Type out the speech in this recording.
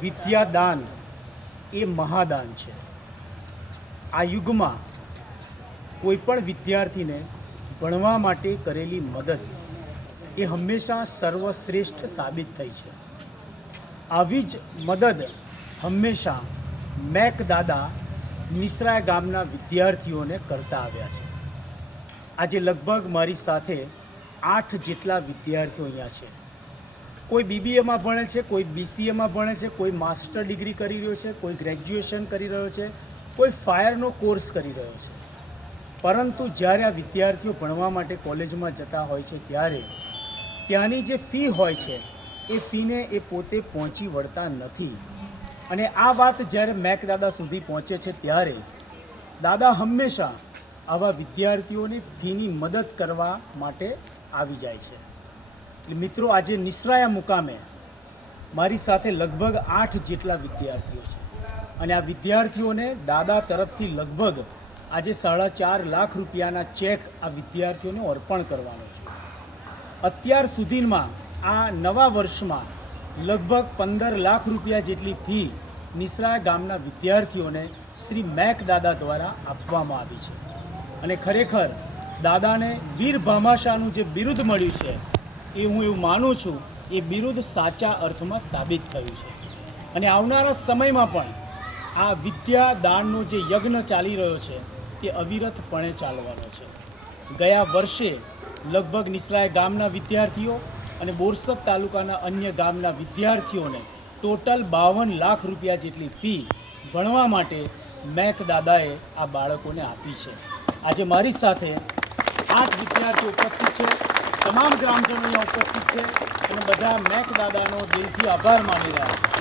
વિદ્યાદાન એ મહાદાન છે। આ યુગમાં કોઈ પણ વિદ્યાર્થીને ભણવા માટે કરેલી મદદ એ હંમેશા સર્વશ્રેષ્ઠ સાબિત થઈ છે। આવી જ મદદ હંમેશા મેકદાદા નિસરાય ગામના વિદ્યાર્થીઓને કરતા આવ્યા છે। આજે લગભગ મારી સાથે 8 જેટલા વિદ્યાર્થીઓ અહીંયા છે। કોઈ બીબીએમાં ભણે છે, કોઈ બીસીએમાં ભણે છે, કોઈ માસ્ટર ડિગ્રી કરી રહ્યો છે, કોઈ ગ્રેજ્યુએશન કરી રહ્યો છે, કોઈ ફાયરનો કોર્સ કરી રહ્યો છે। પરંતુ જ્યારે આ વિદ્યાર્થીઓ ભણવા માટે કોલેજમાં જતા હોય છે ત્યારે ત્યાંની જે ફી હોય છે એ ફીને એ પોતે પહોંચી વળતા નથી। અને આ વાત જ્યારે મેકદાદા સુધી પહોંચે છે ત્યારે દાદા હંમેશા આવા વિદ્યાર્થીઓની ફીની મદદ કરવા માટે આવી જાય છે। એટલે મિત્રો, આજે નિસરાયા મુકામે મારી સાથે લગભગ 8 જેટલા વિદ્યાર્થીઓ છે અને આ વિદ્યાર્થીઓને દાદા તરફથી લગભગ આજે 4.5 લાખ રૂપિયાના ચેક આ વિદ્યાર્થીઓને અર્પણ કરવાનો છે। અત્યાર સુધીમાં આ નવા વર્ષમાં લગભગ 15 લાખ રૂપિયા જેટલી ફી નિસરાયા ગામના વિદ્યાર્થીઓને શ્રી મેકદાદા દ્વારા આપવામાં આવી છે અને ખરેખર દાદાને વીર ભામાશાહનું જે બિરુદ મળ્યું છે એ હું એવું માનું છું એ બિરુદ સાચા અર્થમાં સાબિત થયું છે। અને આવનારા સમયમાં પણ આ વિદ્યાદાનનો જે યજ્ઞ ચાલી રહ્યો છે તે અવિરતપણે ચાલવાનો છે। ગયા વર્ષે લગભગ નિસરાય ગામના વિદ્યાર્થીઓ અને બોરસદ તાલુકાના અન્ય ગામના વિદ્યાર્થીઓને ટોટલ 52 લાખ રૂપિયા જેટલી ફી ભણવા માટે મેકદાદાએ આ બાળકોને આપી છે। આજે મારી સાથે 8 વિદ્યાર્થીઓ ઉપસ્થિત છે, તમામ ગ્રામજનો અહીંયા ઉપસ્થિત છે અને બધા મેકદાદાનો દિલથી આભાર માની રહ્યા છે।